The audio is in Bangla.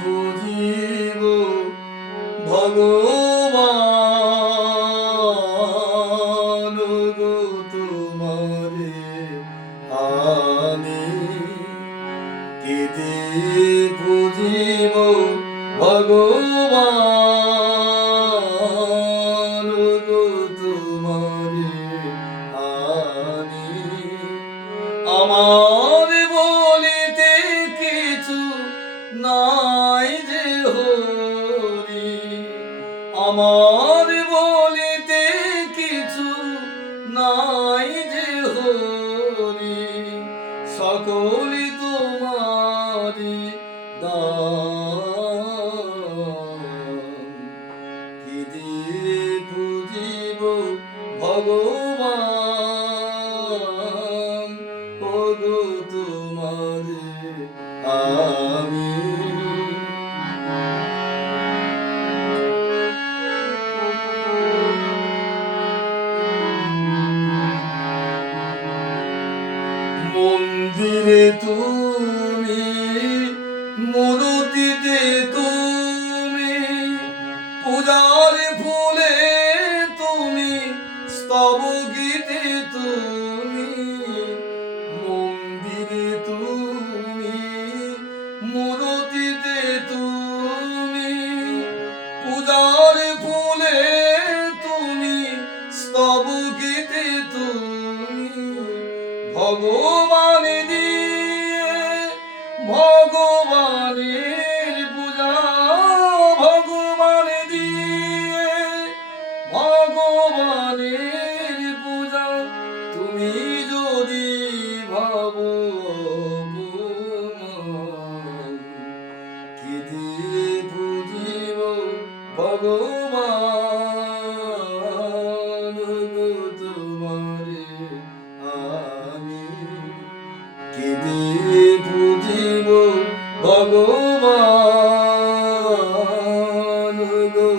পুজিব ভগবান গো তোমারে আমি কি দিয়ে পুজিব ভগবান গো তোমারে আমি আমার বলিতে কিছু নাই যে হরি, আমার বলিতে কিছু নাই যে হরি, সকলই তোমারি দান। কি দিয়ে পুজিব ভগবান ওগো তোমারে আমি। মন্দিরে তুমি, মূর্তিতে তুমি, পূজার ফুলে তুমি, স্তব গীতে তুমি। মন্দিরে তুমি, মূর্তিতে তুমি, পূজার ফুলে তুমি, স্তব গীতে তুমি। ভগবান দিয়ে ভগবানের পূজা, ভগবান দিয়ে ভগবানের পূজা। তুমি যদি ভাবো অপমান, কি দিয়ে পুজিব ভগবান গো তোমারে আমি। কি দিয়ে পুজিব ভগবান গো